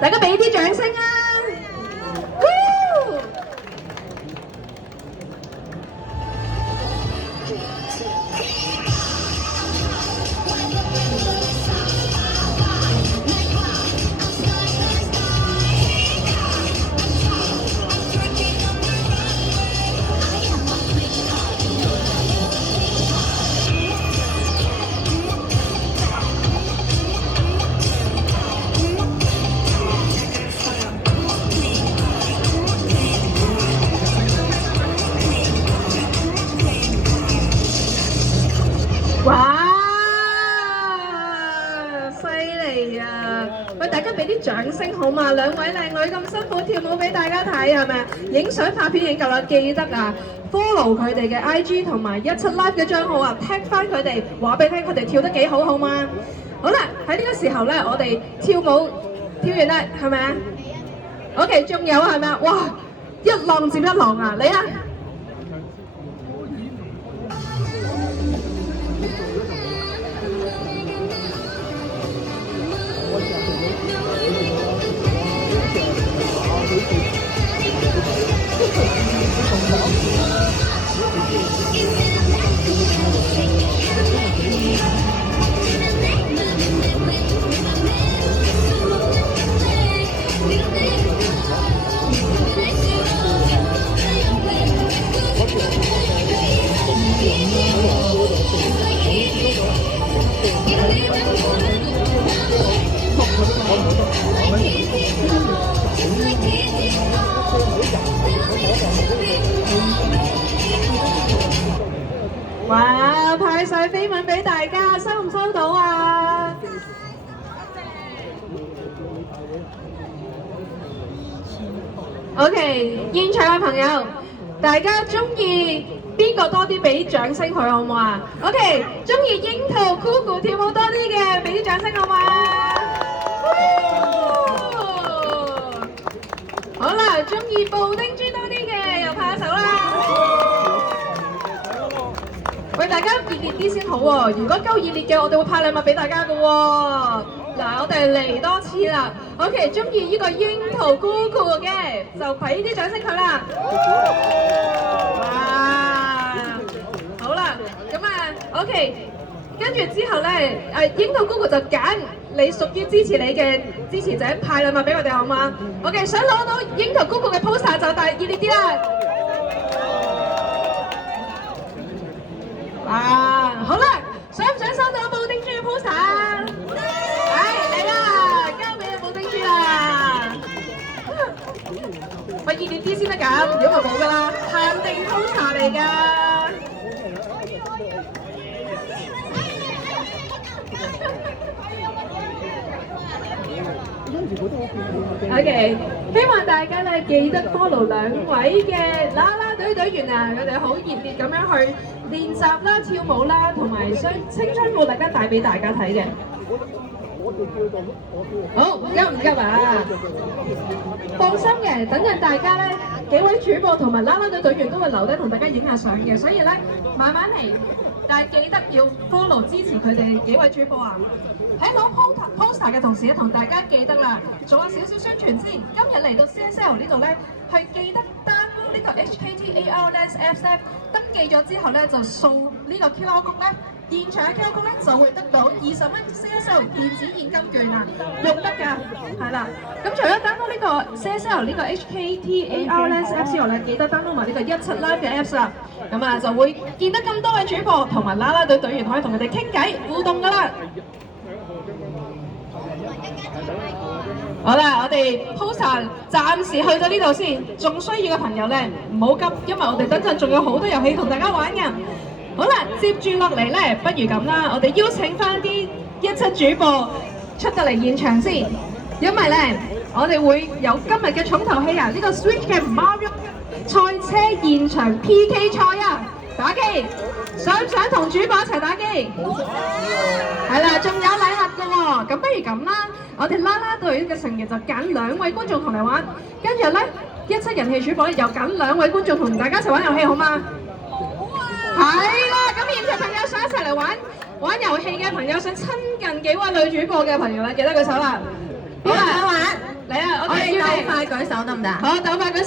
大家俾啲掌聲啊！哇！犀利啊！喂，大家俾啲掌聲好嘛？兩位靚女咁辛苦跳舞俾大家睇係咪啊？影相拍片影夠啦，記得啊 follow 佢哋嘅 IG 同埋17Live嘅帳號啊 ，tag 翻佢哋，話俾你聽佢哋跳得幾好，好嘛？好啦，喺呢個時候咧，我哋跳舞跳完啦，係咪啊 ？OK， 仲有係咪啊？哇！一浪接一浪啊，嚟啊！哇！派晒飛吻俾大家，收唔收到啊？OK， 現場嘅朋友，大家中意邊個多啲俾掌聲佢好唔好啊 ？OK， 中意櫻桃 Coco 跳舞多啲嘅，俾啲掌聲好唔好啊？好啦，中意布丁豬多啲嘅，又拍手啦！喂，大家熱烈啲先好喎！如果夠熱烈嘅，我哋會派禮物俾大家嘅喎。嗱，我哋嚟多次啦。OK， 中意呢個櫻桃 Coco 嘅，就俾啲掌聲佢啦。哇！好啦，咁啊 ，OK， 跟住之後咧，櫻桃 Coco 就揀你屬於支持你嘅支持者，派禮物俾我哋好嗎 ？OK， 想攞到櫻桃 Coco 嘅 poster 就大熱烈啲啦。啊，好啦，想唔想收到布丁豬嘅 poster 啊？嚟啦，交俾布丁豬啦！喂，熱烈啲先得㗎，如果唔係冇㗎啦，限定 poster 嚟㗎。OK， 希望大家咧記得 follow 兩位嘅啦啦隊隊員啊，佢哋好熱烈咁樣去練習啦、跳舞啦，同埋將青春活力咧帶俾大家睇嘅。好，急唔急啊？放心嘅，等陣大家咧幾位主播同埋啦啦隊隊員都會留低同大家影下相嘅，所以咧慢慢嚟，但係記得要 follow 支持佢哋幾位主播啊！喺攞 poster 嘅同時咧，同大家記得啦，做下少少宣傳先。今日嚟到 CSL 呢度咧，係記得 download 呢個 HKTARLens Apps 咧，登記咗之後咧就掃呢個 QR code 咧，現場嘅 QR code 咧就會得到20蚊 CSL 電子現金券啊，用得㗎，係啦。咁除咗 download 呢個 CSL 呢個 HKTARLens Apps 之外咧，記得 download 埋呢個17Live 嘅 Apps 啦。咁啊就會見得咁多位主播同埋啦啦隊隊員可以同佢哋傾偈互動㗎啦。好啦，我哋 poster 暫時去到呢度先，仲需要嘅朋友咧唔好急，因為我哋等陣仲有好多遊戲同大家玩嘅。好啦，接住落嚟咧，不如咁啦，我哋邀請翻啲17主播出得嚟現場先，因為咧我哋會有今日嘅重頭戲啊，呢個 Switch 嘅 Mario 賽車現場 PK 賽啊，打機，想唔想同主播一齊打機？係啦，仲有禮物嘅喎，咁不如咁啦，我哋啦啦隊嘅成員就揀2位觀眾同你玩，跟住咧17人氣主播咧又揀2位觀眾同大家一齊玩遊戲，好嗎？好啊！係啦，咁現場朋友想一齊嚟玩遊戲嘅朋友，想親近幾位女主播嘅朋友咧，記得舉手啦！好啦，玩嚟快舉手得唔得？好，鬥快舉手。